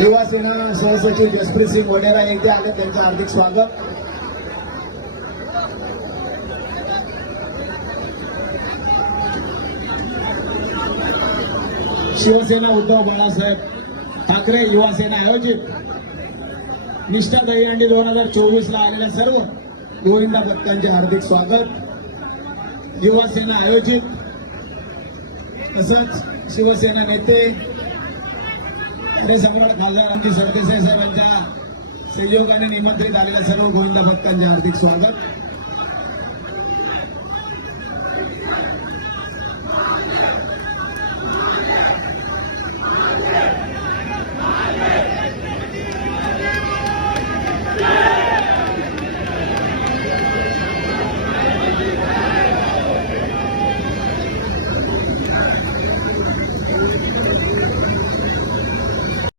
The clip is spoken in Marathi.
युवा सेना सहसचिव जसप्रीत सिंग वडेरा येथे आले, त्यांचं हार्दिक स्वागत. शिवसेना उद्धव बाळासाहेब ठाकरे युवा सेना आयोजित निष्ठा दहीहंडी 2024 ला आलेल्या सर्व गोविंदा भक्तांचे हार्दिक स्वागत. युवा सेना आयोजित तसंच शिवसेना नेते सम्राट खासदार आमची सरदेसाई साहेबांच्या सहयोगाने निमंत्रित आलेल्या सर्व गोविंदा भक्तांचे हार्दिक स्वागत.